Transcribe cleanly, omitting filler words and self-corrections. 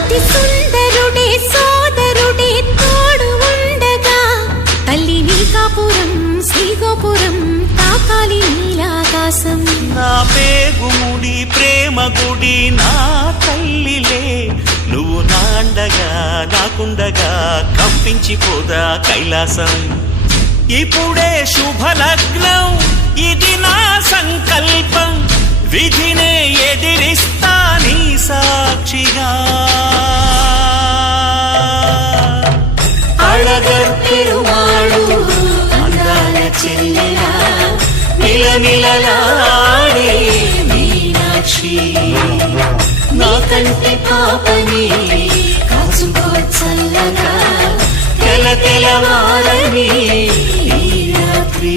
అతి సుందరుడే సోదరుడే తోడు ఉండగా తల్లి నీకాపురం శ్రీగోపురం తాకాలి నీలాకాశం. నా పేగుముడి ప్రేమ గుడి నా తల్లిలే, నువ్వు నాండగా నాకుండగా కంపించిపోదా కైలాసం. ఇప్పుడే శుభలగ్నం ఇది నా సంకల్పం, విధినే ఎదిరిస్తా నీ సాక్షిగా. అళగర్ పెరుమాళు అందాల చెల్లెలా మిలమిలలాడే మీనాక్షి, నీ కంటి పాపని కాచుకో చల్లగా తెల తెలవారని ఈ రాత్రి.